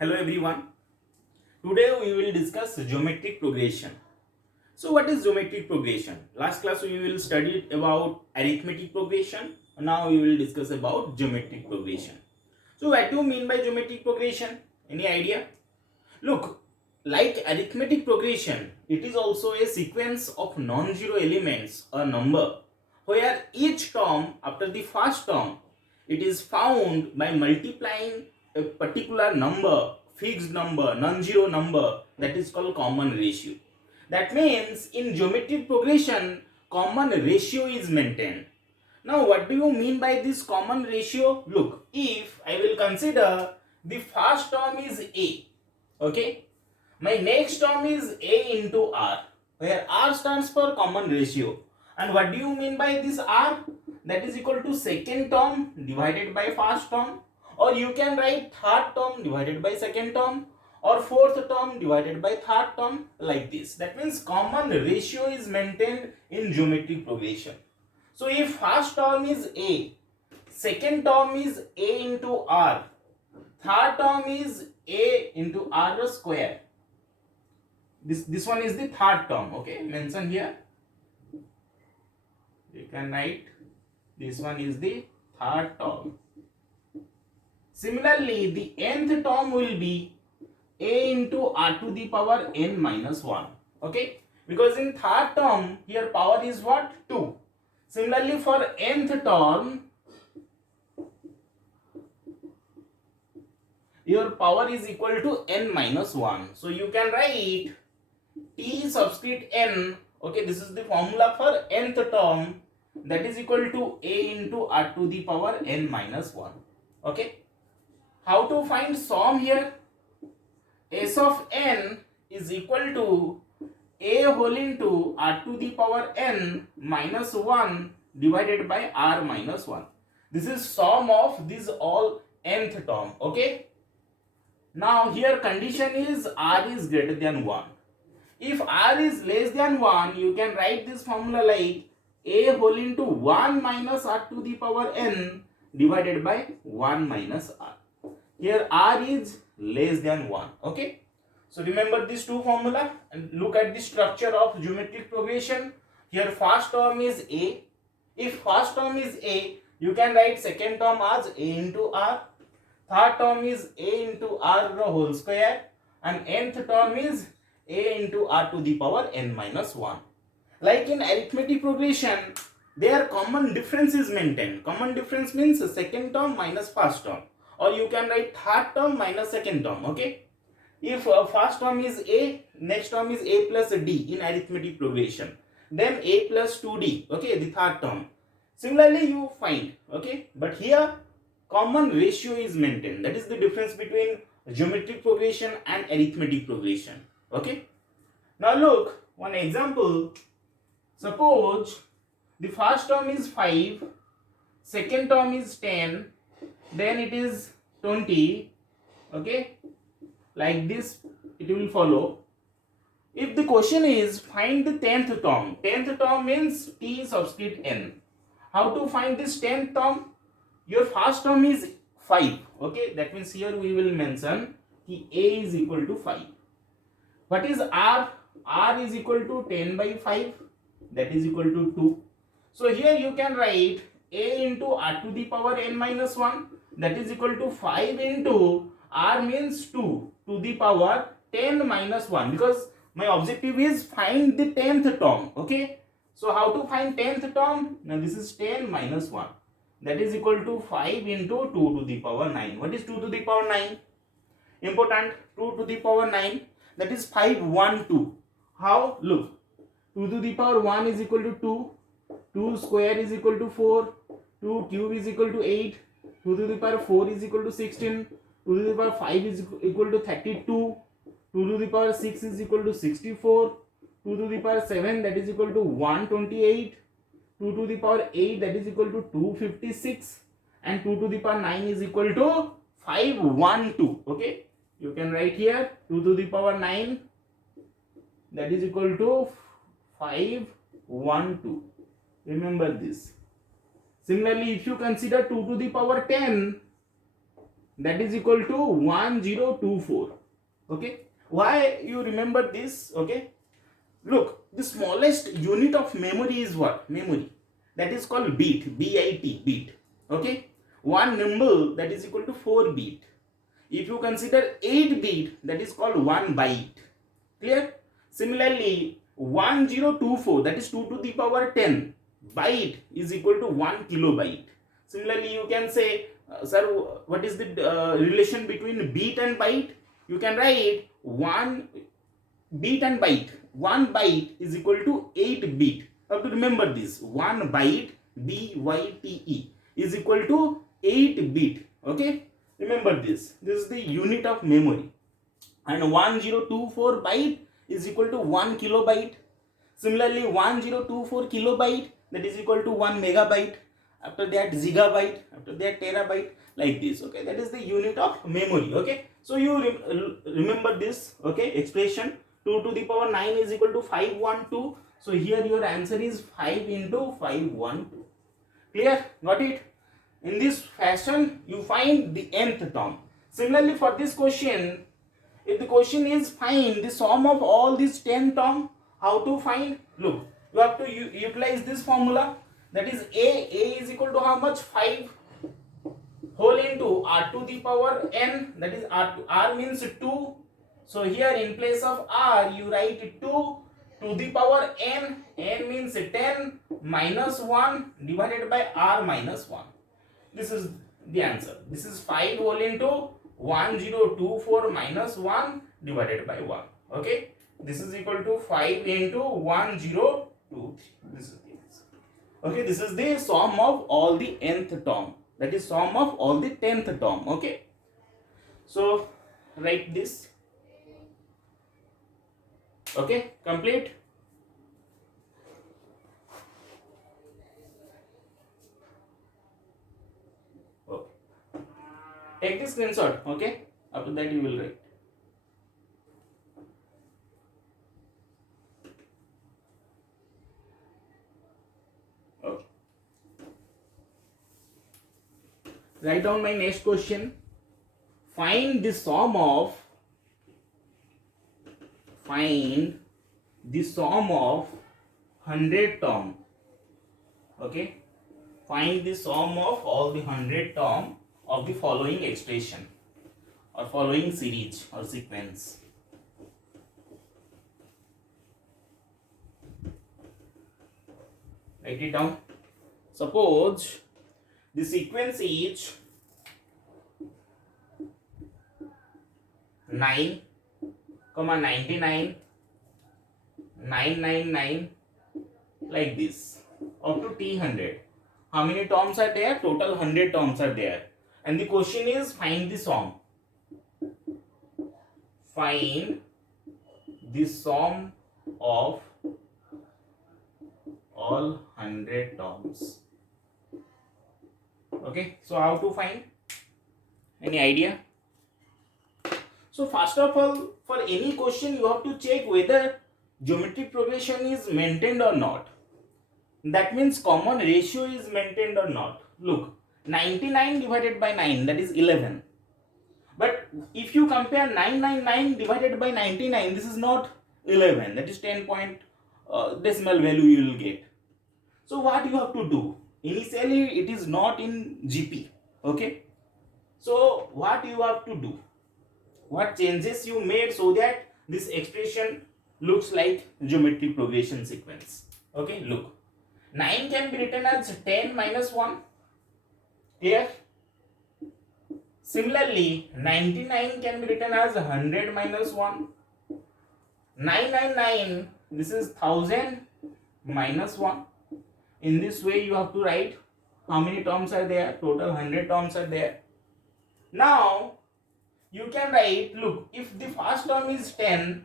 Hello everyone. Today we will discuss geometric progression. So what is geometric progression? Last class we will study about arithmetic progression. Now we will discuss about geometric progression. So what do you mean by geometric progression? Any idea? Look, like arithmetic progression, it is also a sequence of non-zero elements or number where each term after the first term it is found by multiplying a particular number, fixed number, non-zero number, that is called common ratio. That means in geometric progression common ratio is maintained. Now what do you mean by this common ratio? Look, if I will consider the first term is a, okay, my next term is a into r, where r stands for common ratio. And what do you mean by this r? That is equal to second term divided by first term, or you can write third term divided by second term, or fourth term divided by third term, like this. That means common ratio is maintained in geometric progression. So if first term is a, second term is a into r, third term is a into r square. This one is the third term, okay, mention here. You can write this one is the third term. Similarly, the nth term will be a into r to the power n minus 1, okay, because in third term here power is what? 2. Similarly, for nth term your power is equal to n minus 1. So you can write t subscript n, okay, this is the formula for nth term, that is equal to a into r to the power n minus 1, okay. How to find sum here? S of n is equal to a whole into r to the power n minus 1 divided by r minus 1. This is sum of these all nth term, okay. Now here condition is r is greater than 1. If r is less than 1, you can write this formula like a whole into 1 minus r to the power n divided by 1 minus r. Here r is less than 1, okay. So remember these two formula and look at the structure of geometric progression. Here first term is a. If first term is a, you can write second term as a into r. Third term is a into r whole square, and nth term is a into r to the power n minus 1. Like in arithmetic progression, their common difference is maintained. Common difference means second term minus first term, or you can write third term minus second term, okay. If first term is a, next term is a plus d in arithmetic progression, then a plus 2d, okay, the third term. Similarly you find, okay, but here common ratio is maintained. That is the difference between geometric progression and arithmetic progression, okay. Now look, one example. Suppose the first term is 5, second term is 10, then it is 20, okay, like this it will follow. If the question is find the 10th term means t subscript n. How to find this 10th term? Your first term is 5, okay, that means here we will mention the a is equal to 5. What is r? R is equal to 10 by 5, that is equal to 2. So here you can write a into r to the power n minus 1, that is equal to 5 into r means 2 to the power 10 minus 1, because my objective is find the 10th term, okay. So how to find 10th term? Now this is 10 minus 1, that is equal to 5 into 2 to the power 9. What is 2 to the power 9? Important, 2 to the power 9, that is 5 1 2. How? Look, 2 to the power 1 is equal to 2, 2 square is equal to 4, 2 cube is equal to 8, 2 to the power 4 is equal to 16, 2 to the power 5 is equal to 32, 2 to the power 6 is equal to 64, 2 to the power 7 that is equal to 128, 2 to the power 8 that is equal to 256, and 2 to the power 9 is equal to 512, okay. You can write here 2 to the power 9 that is equal to 512. Remember this. Similarly, if you consider 2 to the power 10, that is equal to 1024. Okay, why you remember this? Okay, look, the smallest unit of memory is what? Memory. That is called bit, bit, bit. Okay, one number that is equal to 4 bit. If you consider 8 bit, that is called 1 byte. Clear? Similarly, 1024, that is 2 to the power 10 byte is equal to 1 kilobyte. Similarly, you can say, sir, what is the relation between bit and byte? You can write 1 bit and byte. 1 byte is equal to 8 bit. You have to remember this. 1 byte, byte, is equal to 8 bit. Okay? Remember this. This is the unit of memory. And 1024 byte is equal to 1 kilobyte. Similarly, 1024 kilobyte, that is equal to 1 megabyte. After that, gigabyte. After that, terabyte. Like this. Okay, that is the unit of memory. Okay, so you remember this. Okay, expression 2 to the power 9 is equal to 512. So here your answer is 5 into 512. Clear? Got it? In this fashion, you find the nth term. Similarly, for this question, if the question is find the sum of all these 10 terms, how to find? Look, you have to utilize this formula. That is A is equal to how much? 5 whole into r to the power n. That is r means 2. So here in place of r, you write 2 to the power n. N means 10 minus 1 divided by r minus 1. This is the answer. This is 5 whole into 1024 minus 1 divided by 1. Okay, this is equal to 5 into 1023. This is the answer. Okay, this is the sum of all the nth term. That is sum of all the 10th term. Okay, so write this. Okay, complete. Take the screenshot. Okay, after that you will write. Okay, write down my next question. Find the sum of 100 term. Okay, find the sum of all the 100 term of the following expression or following series or sequence. Write it down. Suppose the sequence is 9, 99, 999, like this, up to t100. How many terms are there? Total 100 terms are there. And the question is find the sum. Find the sum of all 100 terms. Okay, so how to find? Any idea? So first of all, for any question you have to check whether geometric progression is maintained or not. That means common ratio is maintained or not. Look, 99 divided by 9, that is 11. But if you compare 999 divided by 99, this is not 11. That is 10 point decimal value you will get. So what you have to do? Initially it is not in GP. Okay. So what you have to do? What changes you made so that this expression looks like geometric progression sequence? Okay, look. 9 can be written as 10 minus 1. Clear? Similarly, 99 can be written as 100 minus 1. 999, this is 1000 minus 1. In this way, you have to write how many terms are there. Total 100 terms are there. Now, you can write, look, if the first term is 10,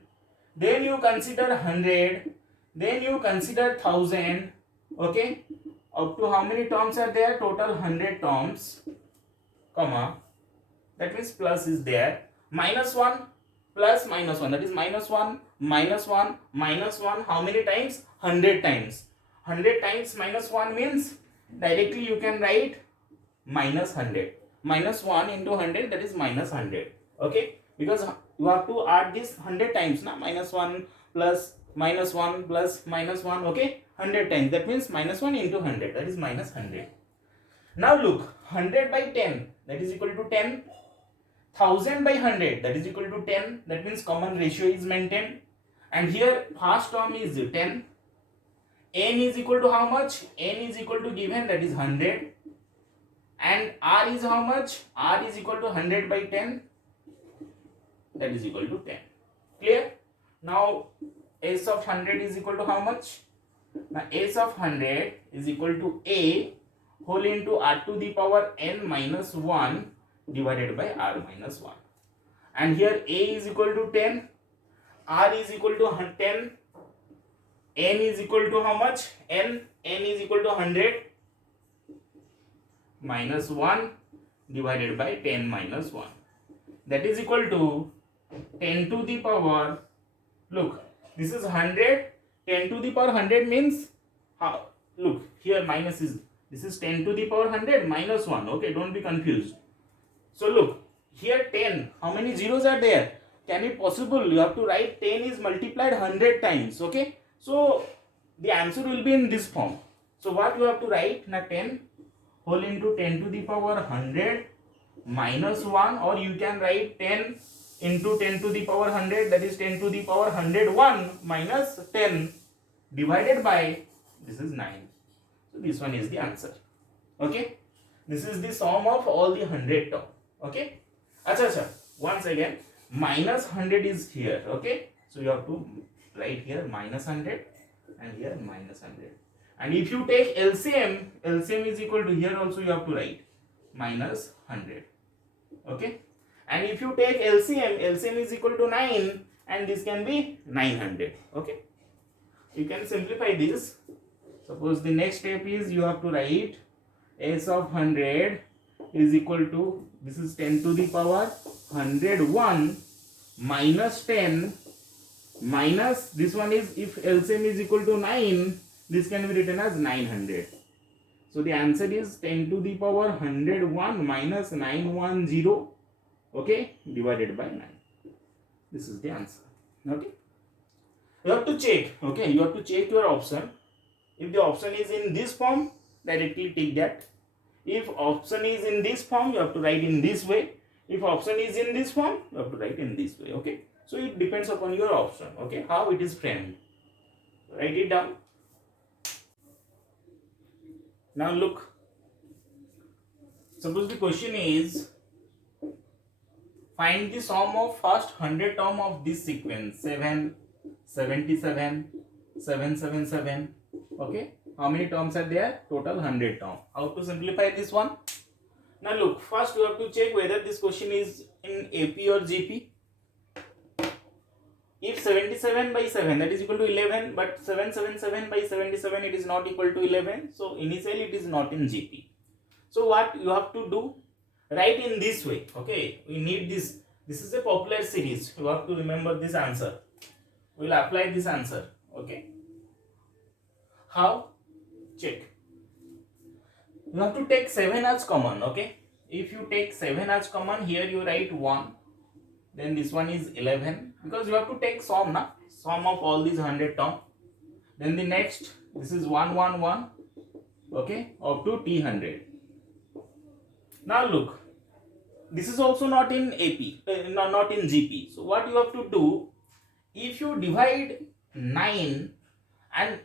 then you consider 100, then you consider 1000. Okay, up to how many terms are there? Total 100 terms, comma, that means plus is there, minus 1 plus minus 1, that is minus 1 minus 1 minus 1. How many times? 100 times. 100 times minus 1 means directly you can write minus 100. minus 1 into 100, that is minus 100. Okay, because you have to add this 100 times now. Minus 1 plus minus 1 plus minus 1. Okay, 100 times, that means minus 1 into 100, that is minus 100. Now look, 100 by 10, that is equal to 10. 1000 by 100, that is equal to 10. That means common ratio is maintained. And here first term is 10. N is equal to how much? N is equal to given, that is 100. And R is how much? R is equal to 100 by 10, that is equal to 10. Clear? Now S of 100 is equal to how much? Now S of 100 is equal to A whole into R to the power N minus 1 divided by R minus 1. And here A is equal to 10, R is equal to 10, N is equal to how much? N is equal to 100 minus 1 divided by 10 minus 1. That is equal to 10 to the power, look, this is 100, 10 to the power 100 means, look, here minus is, this is 10 to the power 100 minus 1, okay, don't be confused. So look, here 10, how many zeros are there? Can it possible? You have to write 10 is multiplied 100 times, okay? So the answer will be in this form. So what you have to write? Now 10 whole into 10 to the power 100 minus 1, or you can write 10 into 10 to the power 100, that is 10 to the power 101 minus 10 divided by, this is 9. So this one is the answer. Okay, this is the sum of all the 100 term. Okay, acha, once again, minus 100 is here. Okay, so you have to write here minus 100 and here minus 100. And if you take LCM, LCM is equal to, here also you have to write minus 100. Okay, and if you take LCM, LCM is equal to 9 and this can be 900. Okay, you can simplify this. Suppose the next step is you have to write S of 100 is equal to, this is 10 to the power 101 minus 10 minus, this one is, if LCM is equal to 9, this can be written as 900. So the answer is 10 to the power 101 minus 910, okay, divided by 9. This is the answer. Okay, you have to check, okay, you have to check your option. If the option is in this form, directly take that. If option is in this form, you have to write in this way. If option is in this form, you have to write in this way. Okay, so it depends upon your option, okay, how it is framed. Write it down. Now look, suppose the question is, find the sum of first 100 term of this sequence, 7, 77, 777. Okay, how many terms are there? Total 100 terms. How to simplify this one? Now look, first you have to check whether this question is in AP or GP. If 77 by 7, that is equal to 11, but 777 by 77, it is not equal to 11. So initially it is not in GP. So what you have to do? Write in this way. Okay, we need this. This is a popular series. You have to remember this answer. We will apply this answer. Okay. How? Check. You have to take 7 as common. Okay. If you take 7 as common, here you write 1. Then this one is 11. Because you have to take sum, na? Sum of all these 100 terms. Then the next, this is 111. Okay. Up to T100. Now look. This is also not in AP. Not in GP. So what you have to do, if you divide 9 and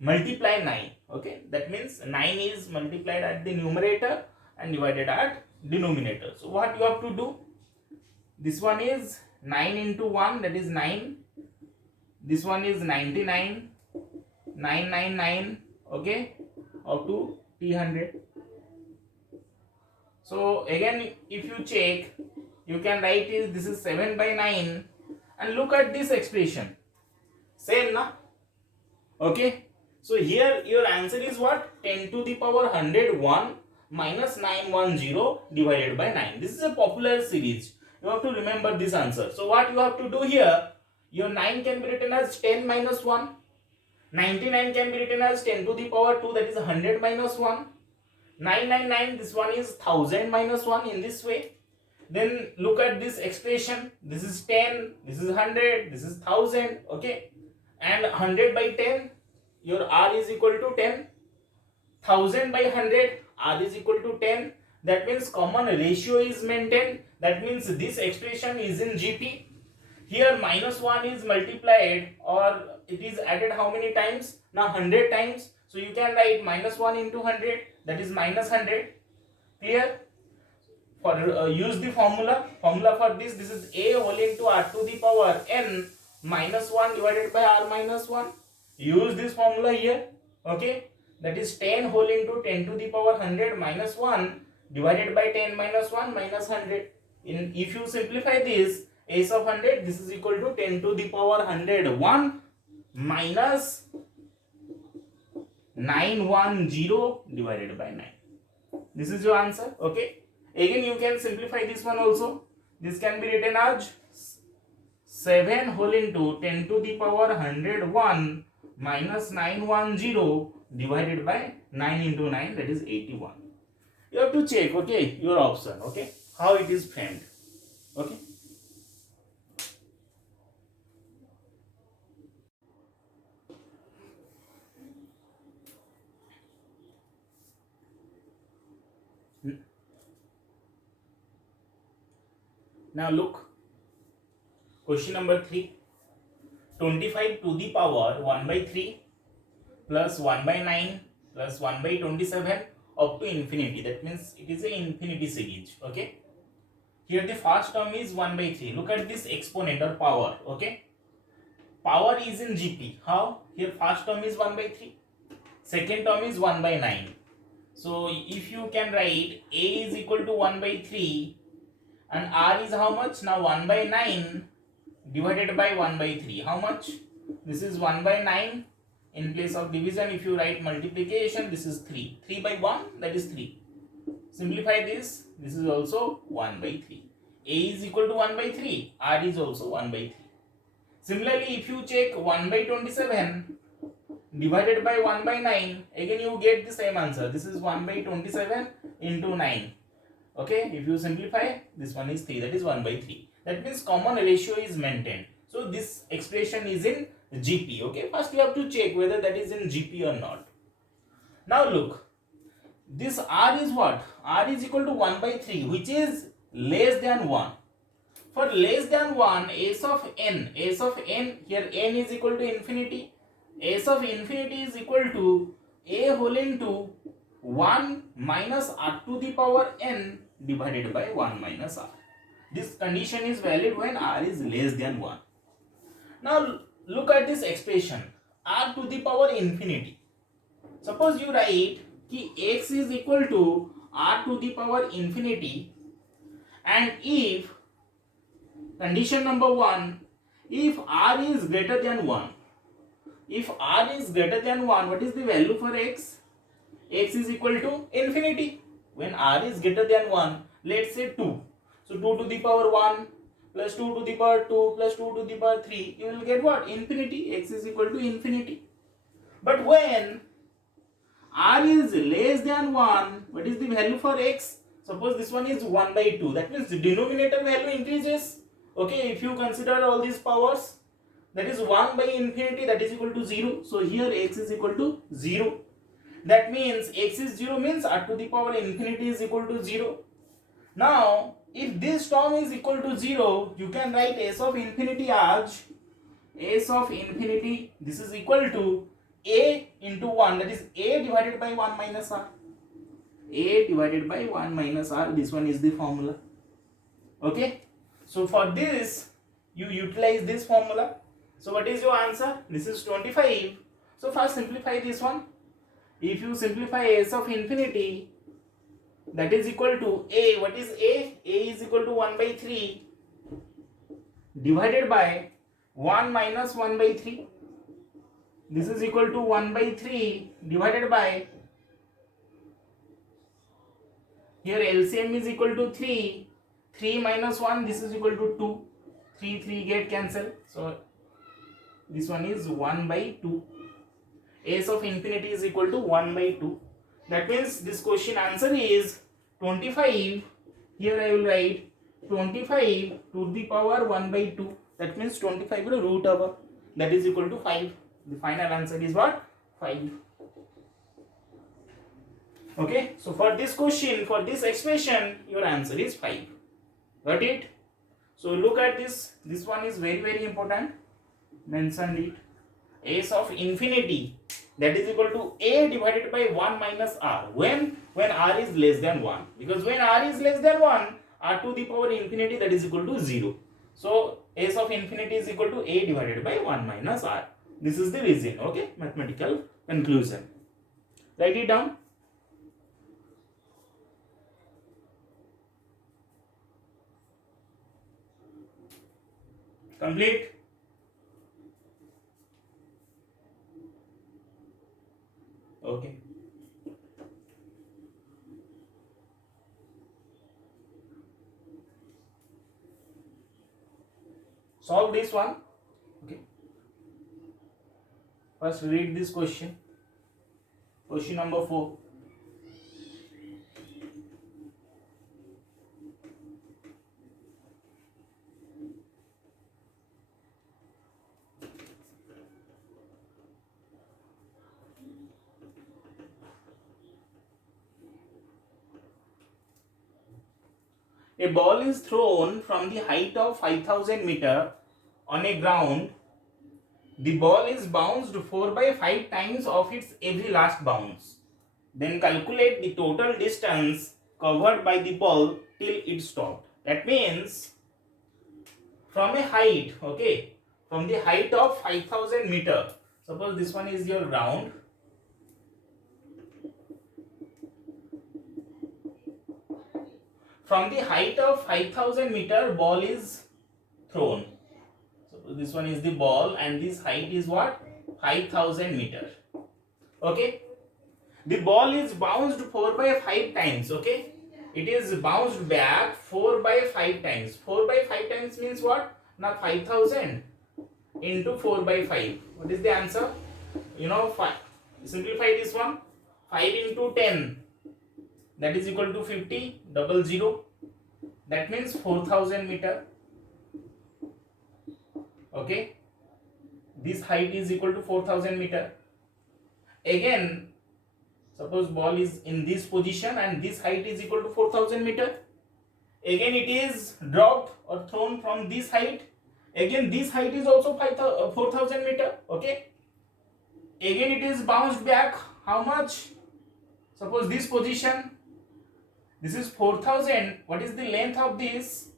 multiply 9, okay, that means 9 is multiplied at the numerator and divided at denominator. So what you have to do, this one is 9 into 1, that is 9. This one is 99, 999, okay, up to T100. So again, if you check, you can write is, this is 7 by 9, and look at this expression, same na, okay. So here your answer is what? 10 to the power 101 minus 910 divided by 9. This is a popular series. You have to remember this answer. So what you have to do here, your 9 can be written as 10 minus 1. 99 can be written as 10 to the power 2, that is 100 minus 1. 999, this one is 1000 minus 1 in this way. Then look at this expression. This is 10, this is 100, this is 1000, okay? And 100 by 10, your R is equal to 10. 1000 by 100, R is equal to 10. That means common ratio is maintained. That means this expression is in GP. Here minus 1 is multiplied or it is added how many times? Now 100 times. So you can write minus 1 into 100, that is minus 100. Clear? For use the formula for this is a whole into r to the power n minus 1 divided by r minus 1. Use this formula here, okay? That is 10 whole into 10 to the power 100 minus 1 divided by 10 minus 1 minus 100. If you simplify this, s of 100, this is equal to 10 to the power 101 minus 910 divided by 9. This is your answer, okay? Again, you can simplify this one also. This can be written as 7 whole into 10 to the power 101 minus 910 divided by 9 into 9, that is 81. You have to check, okay, your option, okay, how it is framed, okay. Now look, question number 3. 25 to the power 1 by 3 plus 1 by 9 plus 1 by 27 up to infinity. That means it is an infinity series, okay. Here the first term is 1 by 3. Look at this exponent or power, okay. Power is in GP. How? Here first term is 1 by 3. Second term is 1 by 9. So if you can write a is equal to 1 by 3 and r is how much? Now 1 by 9 divided by 1 by 3. How much? This is 1 by 9. In place of division, if you write multiplication, this is 3. 3 by 1, that is 3. Simplify this. This is also 1 by 3. A is equal to 1 by 3. R is also 1 by 3. Similarly, if you check 1 by 27 divided by 1 by 9, again you get the same answer. This is 1 by 27 into 9. Okay, if you simplify, this one is 3, that is 1 by 3. That means common ratio is maintained. So this expression is in GP. Okay, first you have to check whether that is in GP or not. Now look, this R is what? R is equal to 1 by 3, which is less than 1. For less than 1, s of n, here n is equal to infinity. S of infinity is equal to a whole into 1 minus r to the power n divided by 1 minus r. This condition is valid when r is less than 1. Now look at this expression, r to the power infinity. Suppose you write कि x is equal to r to the power infinity, and if condition number 1, if r is greater than 1, what is the value for x? X is equal to infinity. When r is greater than 1, let's say 2. So 2 to the power 1 plus 2 to the power 2 plus 2 to the power 3, you will get what? Infinity. X is equal to infinity. But when r is less than 1, what is the value for x? Suppose this one is 1 by 2. That means the denominator value increases. Okay, if you consider all these powers, that is 1 by infinity, that is equal to 0. So here x is equal to 0. That means x is 0 means r to the power infinity is equal to 0. Now, if this term is equal to 0, you can write s of infinity as s of infinity, this is equal to a into 1, that is a divided by 1 minus r. A divided by 1 minus r, this one is the formula. Okay, so for this, you utilize this formula. So what is your answer? This is 25. So first simplify this one. If you simplify s of infinity, that is equal to a, what is a? A is equal to 1 by 3 divided by 1 minus 1 by 3. This is equal to 1 by 3 divided by, here LCM is equal to 3. 3 minus 1, this is equal to 2. 3 get cancelled. So this one is 1 by 2. S of infinity is equal to 1 by 2. That means this question answer is 25. Here I will write 25 to the power 1 by 2. That means 25 root over. That is equal to 5. The final answer is what? 5. Okay. So for this question, for this expression, your answer is 5. Got it? So look at this. This one is very, very important. Mentioned it. S of infinity, that is equal to a divided by 1 minus r. When r is less than 1. Because when r is less than 1, r to the power infinity, that is equal to 0. So S of infinity is equal to a divided by 1 minus r. This is the reason. Okay. Mathematical conclusion. Write it down. Complete. Okay. Solve this one. Okay. First read this question. Question number 4. A ball is thrown from the height of 5000 meter on a ground. The ball is bounced 4 by 5 times of its every last bounce. Then calculate the total distance covered by the ball till it stopped. That means from a height, okay, from the height of 5000 meter. Suppose this one is your ground. From the height of 5000 meter, ball is thrown. So this one is the ball and this height is what? 5000 meter. Okay. The ball is bounced 4 by 5 times. Okay. It is bounced back 4 by 5 times. 4 by 5 times means what? Now 5000 into 4 by 5. What is the answer? You know, simplify this one. 5 into 10. That is equal to 50, double 0. That means 4000 meter. Okay. This height is equal to 4000 meter. Again, suppose ball is in this position and this height is equal to 4000 meter. Again it is dropped or thrown from this height. Again this height is also 4000 meter. Okay. Again it is bounced back. How much? Suppose this position. This is 4000. What is the length of this?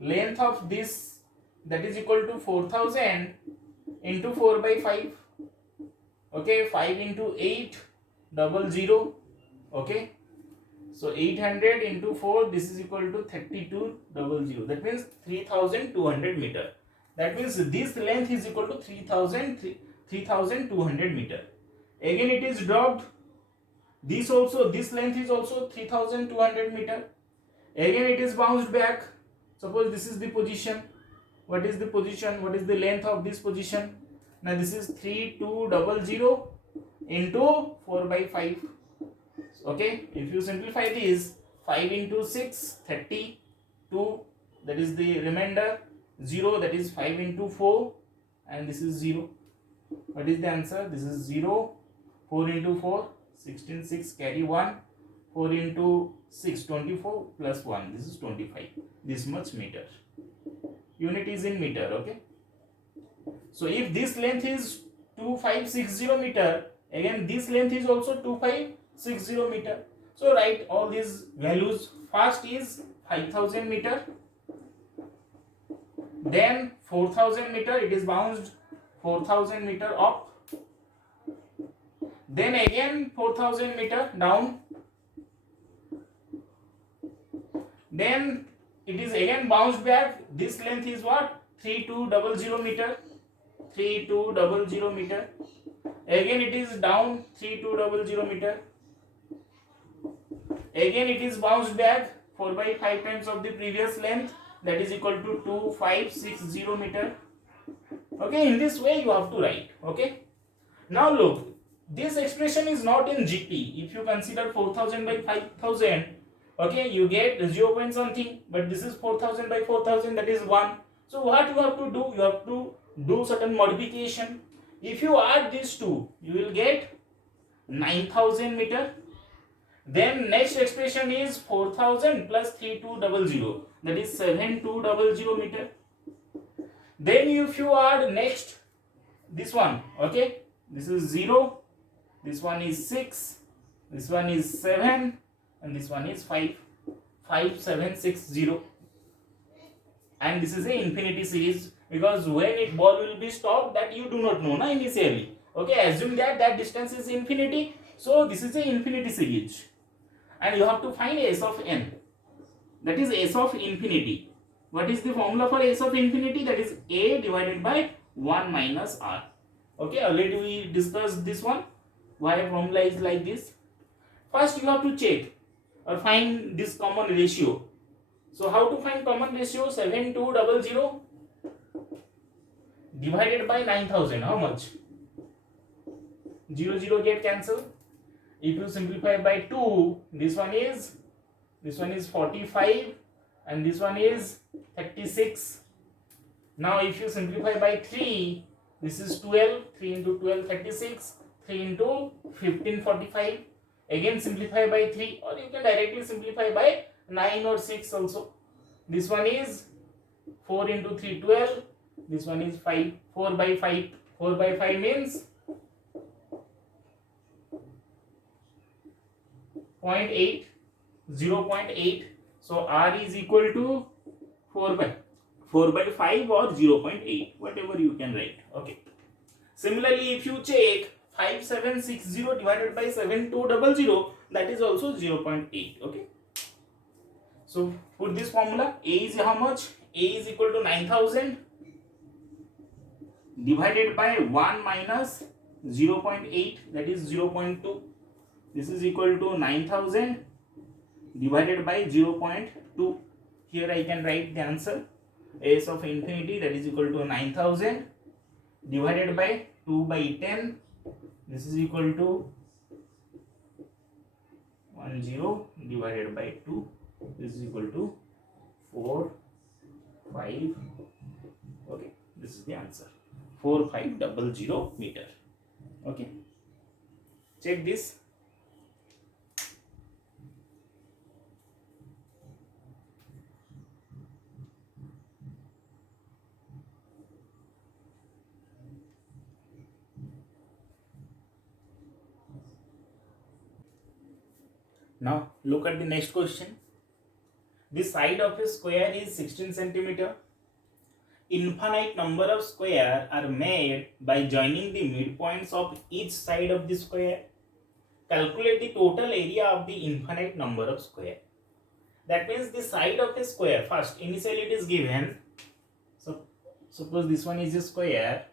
Length of this, that is equal to 4000 into 4 by 5. Okay, 5 into 8, double 0. Okay, so 800 into 4, this is equal to 32, double 0. That means 3200 meter. That means this length is equal to 3200 meter. Again it is dropped. This length is also 3200 meter. Again it is bounced back. Suppose this is the position. What is the position? What is the length of this position? Now this is 3200 into 4 by 5. Okay, if you simplify this, 5 into 6, 32, that is the remainder. 0, that is 5 into 4, and this is 0. What is the answer? This is 0. 4 into 4, 16, 6, carry 1. 4 into 6, 24, plus 1, this is 25. This much meter. Unit is in meter. Okay. So if this length is 2560 meter, again this length is also 2560 meter. So write all these values. First is 5000 meter, then 4000 meter, it is bounced 4000 meter up, then again 4000 meter down, then it is again bounced back. This length is what? 3200 meter. 3200 meter. Again it is down 3200 meter. Again it is bounced back 4 by 5 times of the previous length, that is equal to 2560 meter. Okay, in this way you have to write. Okay. Now look, this expression is not in GP. If you consider 4000 by 5000, okay, you get 0 point something, but this is 4000 by 4000, that is 1. So what you have to do? You have to do certain modification. If you add these two, you will get 9000 meter. Then next expression is 4000 plus 3200, that is 7200 meter. Then if you add next this one, okay, this is 0, this one is 6, this one is 7, and this one is 5, 5760. And this is a infinity series, because when it ball will be stopped, that you do not know na initially. Okay, assume that distance is infinity, so this is a infinity series, and you have to find s of n, that is s of infinity. What is the formula for s of infinity? That is a divided by 1 minus r. Okay, already we discussed this one, why formula is like this. First you have to check or find this common ratio. So how to find common ratio? 7200 divided by 9000, how much? 0 get cancelled. If you simplify by 2, this one is 45, and this one is 36. Now if you simplify by 3, this is 12, 3 into 12 36, 3 into 15 45. Again simplify by 3, or you can directly simplify by 9 or 6 also. This one is 4 into 3 12, this one is 5, 4 by 5. 4 by 5 means 0.8, 0.8. So r is equal to 4 by 5 or 0.8, whatever you can write. Okay. Similarly, if you check 5760 divided by 7200, that is also 0.8. Okay. So put this formula. A is how much? A is equal to 9000 divided by 1 minus 0.8, that is 0.2. This is equal to 9000 divided by 0.2. Here I can write the answer. S of infinity, that is equal to 9000 divided by 2 by 10. This is equal to 10 divided by 2. This is equal to 4, 5. Okay, this is the answer. 4500 meter. Okay, check this. Now look at the next question. The side of a square is 16 centimeter. Infinite number of squares are made by joining the midpoints of each side of the square. Calculate the total area of the infinite number of squares. That means the side of a square, first initially it is given. So suppose this one is a square.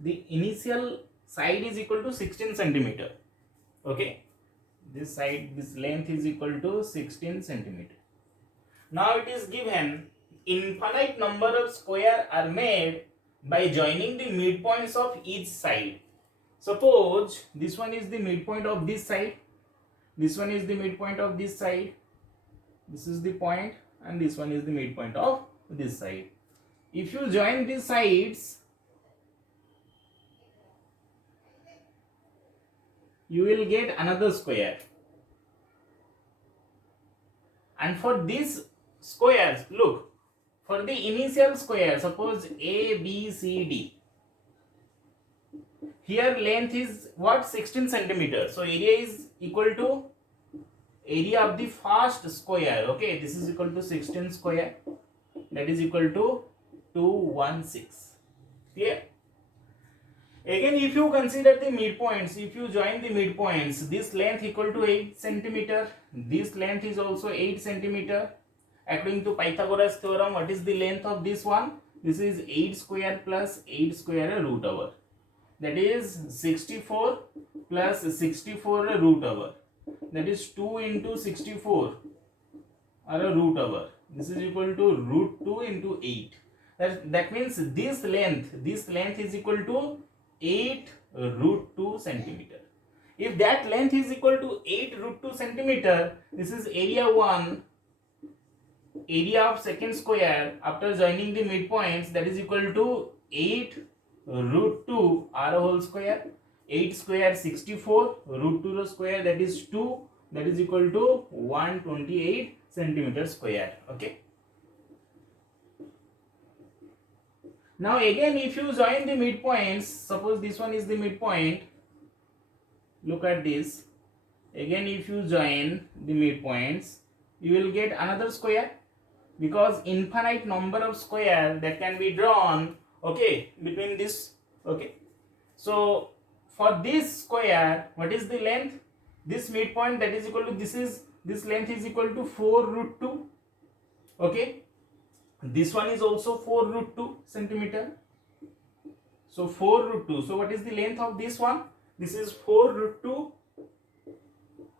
The initial side is equal to 16 centimeter. Okay, this side, this length is equal to 16 centimeter. Now it is given infinite number of squares are made by joining the midpoints of each side. Suppose this one is the midpoint of this side, this one is the midpoint of this side, this is the point, and this one is the midpoint of this side. If you join these sides, you will get another square. And for these squares, look, for the initial square, suppose A, B, C, D. Here length is what? 16 centimeters. So area is equal to area of the first square. Okay, this is equal to 16 square. That is equal to 216. Clear? Again, if you consider the midpoints, if you join the midpoints, this length equal to 8 centimeter. This length is also 8 centimeter. According to Pythagoras theorem, what is the length of this one? This is 8 square plus 8 square root over. That is 64 plus 64 root over. That is 2 into 64 or a root over. This is equal to root 2 into 8. That means this length is equal to 8 root 2 centimeter. If that length is equal to 8 root 2 centimeter, this is area 1, area of second square after joining the midpoints, that is equal to 8 root 2 r whole square. 8 square 64, root 2 square, that is 2, that is equal to 128 centimeter square. Okay. Now again, if you join the midpoints, suppose this one is the midpoint, look at this. Again, if you join the midpoints, you will get another square, because infinite number of square that can be drawn, okay, between this. Okay, so for this square, what is the length? This midpoint, that is equal to this length is equal to 4 root 2. Okay, this one is also 4 root 2 centimeter. So 4 root 2. So what is the length of this one? This is 4 root 2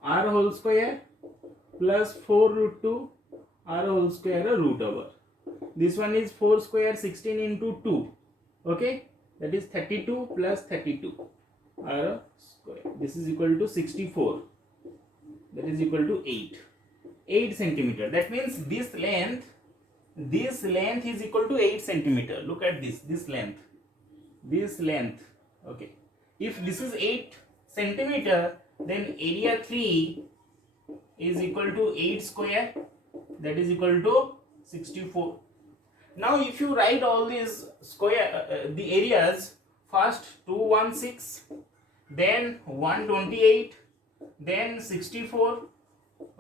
r whole square plus 4 root 2 r whole square root over. This one is 4 square 16 into 2. Okay, that is 32 plus 32 r square. This is equal to 64. That is equal to 8 centimeter. That means this length is equal to 8 centimeter. Look at this length. Okay, if this is 8 centimeter, then area 3 is equal to 8 square, that is equal to 64. Now if you write all these square the areas, first 216, then 128, then 64.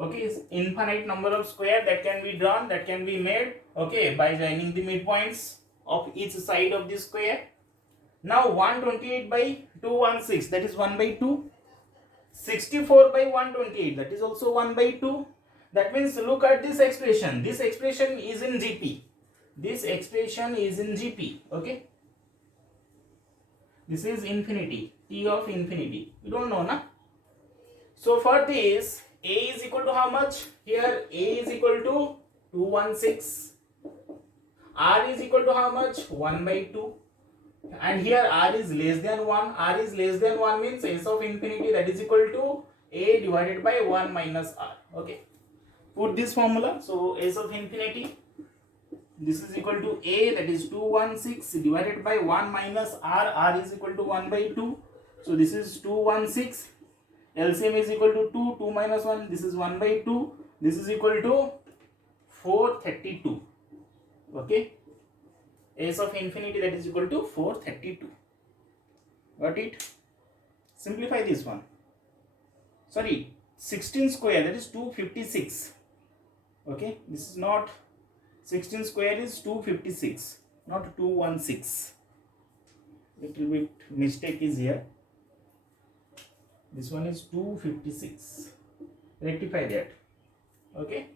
Okay, infinite number of square that can be drawn, that can be made, okay, by joining the midpoints of each side of the square. Now 128 by 216, that is 1 by 2. 64 by 128, that is also 1 by 2. That means look at this expression. This expression is in GP. Okay, this is infinity, t of infinity. You don't know, na? So for this, a is equal to how much? Here a is equal to 216. R is equal to how much? 1 by 2. And here r is less than 1. R is less than 1 means s of infinity, that is equal to a divided by 1 minus r. Okay, put this formula. So s of infinity, this is equal to a, that is 216 divided by 1 minus r. R is equal to 1 by 2. So this is 216. LCM is equal to 2 minus 1, this is 1 by 2. This is equal to 432. Okay, s of infinity, that is equal to 432. Got it? Simplify this one. Sorry, 16 square, that is 256. Okay, this is not 16 square, is 256, not 216. Little bit mistake is here. This one is 256. Rectify that. Okay,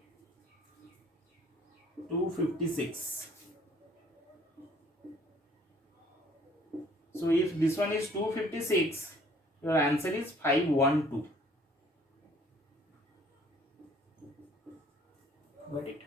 256. So if this one is 256, your answer is 512. Got it?